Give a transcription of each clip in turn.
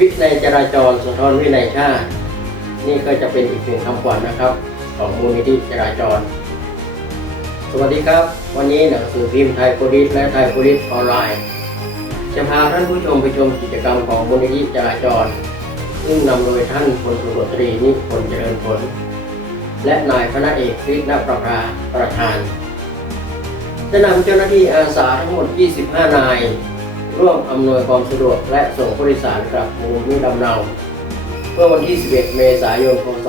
วินัยจราจรสะท้อนวินัยชาตินี่ก็จะเป็นอีกหนึ่งคำขวัญนะครับ ของมูลนิธิจราจร สวัสดีครับ วันนี้หนังสือพิมพ์ไทยโพลิสและไทยโพลิสออนไลน์จะพาท่านผู้ชมไปชมกิจกรรมของมูลนิธิจราจร ซึ่งนำโดยท่านพลตำรวจตรีนิพนธ์เจริญผล และนายคณะเอกคริสณประภาประธานจะนำเจ้าหน้าที่อาสาทั้งหมด 25 นาย ร่วมอำนวยความสะดวกและส่งผู้โดยสารกลับภูมิลำเนาเมื่อวันที่ 11 เมษายน พศ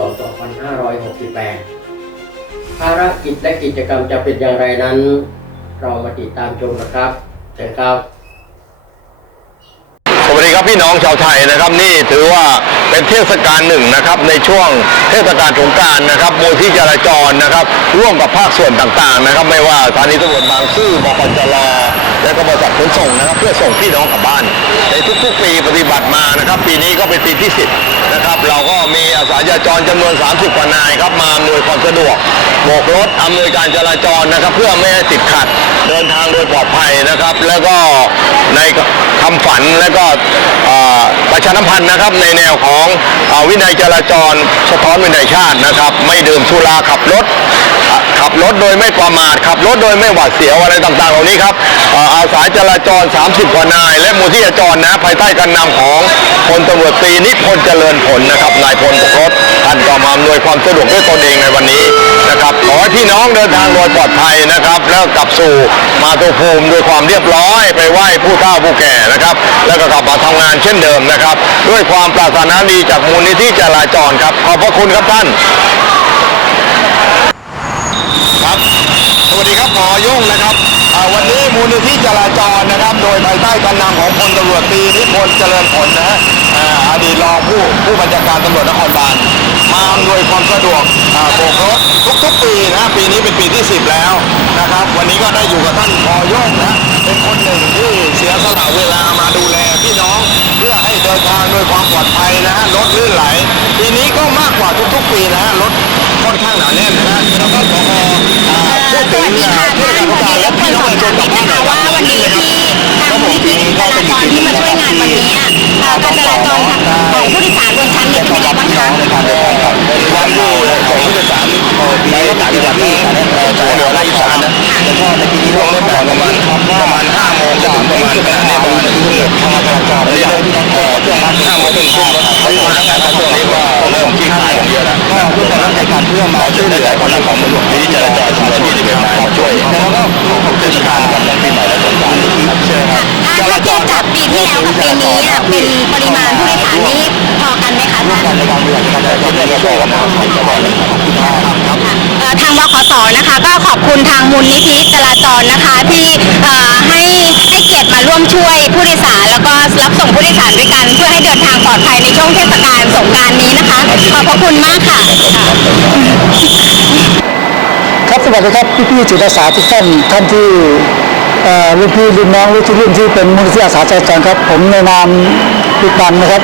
2568 ภารกิจและกิจกรรมจะเป็นอย่างไรนั้น เรามาติดตามชมนะครับเชิญครับสวัสดีครับพี่น้องชาวไทยนะครับนี่ถือว่าเป็นเทศกาลหนึ่งนะครับในช่วงเทศกาลสงการนะครับมูลที่จราจรนะครับ ร่วมกับภาคส่วนต่างๆนะครับ ไม่ว่าสถานีตำรวจบางซื่อบกจร และก็บริษัทขนส่งนะครับ เพื่อส่งพี่น้องกลับบ้าน ในทุกๆปีปฏิบัติมานะครับ ปีนี้ก็เป็นปีที่ 10 นะครับ เราก็มีอาสาจราจรจำนวน 30 กว่านายครับมาอำนวยความสะดวกโบกรถอำนวยการจราจรนะครับ เพื่อไม่ให้ติดขัดเดินทางโดยปลอดภัยนะครับ แล้วก็ในคำฝันและก็ประชาสัมพันธ์นะครับในแนวของอวินัยจราจรสะท้อนวินัยชาตินะครับ ไม่ดื่มสุราขับรถ ขับรถโดยไม่ประมาทขับรถโดยไม่หวาดเสียวอะไรต่างๆ เหล่านี้ครับเอ่อาสาจราจร 30 กว่านาย และมูลที่จราจรนะภายใต้การนำของพลตำรวจตรีนิพนธ์เจริญผลนะครับนายพลบกรถท่านก็มาอำนวยความสะดวกด้วยตนเองในวันนี้นะครับขอให้พี่น้องเดินทางโดยปลอดภัยนะครับแล้วกลับสู่มาตุภูมิด้วยความเรียบร้อยไปไหว้ผู้เฒ่าผู้แก่นะครับ แล้วก็กลับมาทำงานเช่นเดิมนะครับ ด้วยความปรารถนาดีจากมูลนิธิจราจรครับขอบพระคุณครับท่าน ครับ สวัสดีครับหมอยงนะครับวันนี้มูลนิธิจราจรนะครับ โดยภายใต้การนำของพลตำรวจตรีนิพนธ์เจริญผลนะฮะอดีตรองผู้ผู้บัญชาการตำรวจนครบาลมาอำนวยความสะดวกโบกรถทุกๆปีนะปีนี้เป็นปีที่ 10 แล้วนะครับ วันนี้ก็ได้อยู่กับท่านหมอยงนะเป็นคนหนึ่งที่เสียสละเวลามาดูแลพี่น้องเพื่อให้เดินทางโดยความปลอดภัยนะฮะรถลื่นไหล ปีนี้ก็มากกว่าทุกๆปีนะฮะรถค่อนข้างหนาแน่นนะฮะแล้วก็ขอ อ่าพูดถึงอ่าเทศกาลสงกรานต์และพี่น้องประชาชนกับบ้านหน่อยคะว่าวันนี้ที่ทางมูลนิธิจราจรที่มาช่วยงานวันนี้การจราจรของผู้โดยสารบนชั้นเนี่ยเป็นยังไงบ้างคะความดูของผู้โดยสารในต่างจังหวัดนี่สายเหนือและอีสาน ร่วมกันในการเพื่อมาช่วยเหลือคนของตำรวจที่จราจรจำนวน21นายมาช่วยแล้วก็ขอบคุณการกับในปีใหม่และสงกานต์ที่เชื่อครับถ้าเทียบจากปีที่แล้วกับปีนี้อะเป็นปริมาณผู้โดยสารนี่พอกันไหมคะท่านการในการบริหารการจราจรเนี่ช่วยกันนะครับขอบคุณครับครับทางบขสนะคะ ก็ขอบคุณทางมูลนิธิจราจรนะคะที่ให้ให้เกียรติมาร่วมช่วยผู้โดยสาร ส่งผู้โดยสารด้วยกัน เพื่อให้เดินทางปลอดภัยในช่วงเทศกาลสงกรานต์นี้นะคะ ขอบพระคุณมากค่ะ ครับสวัสดีครับพี่ๆจิตอาสาทุกท่านท่านที่เอ่อรุ่นพี่รุ่นน้องรุ่นที่รุ่นที่เป็นมูลนิธิอาสาจราจรครับ ผมในนามลูกบันนะครับ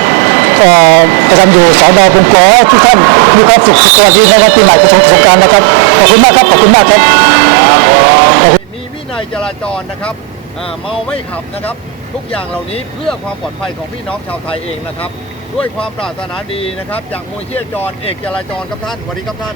เอ่อประจำอยู่สอนอบุงกอทุกท่านมีความสุขสวัสดีนะครับปีใหม่ประสงสงกรารนะครับขอบคุณมากครับขอบคุณมากครับมีวินัยจราจรนะครับอ่าเมาไม่ขับนะครับ ทุกอย่างเหล่านี้เพื่อความปลอดภัยของพี่น้องชาวไทยเองนะครับ ด้วยความปรารถนาดีนะครับ จากมูลเชี่ยจรเอกจราจรครับท่านสวัสดีครับท่าน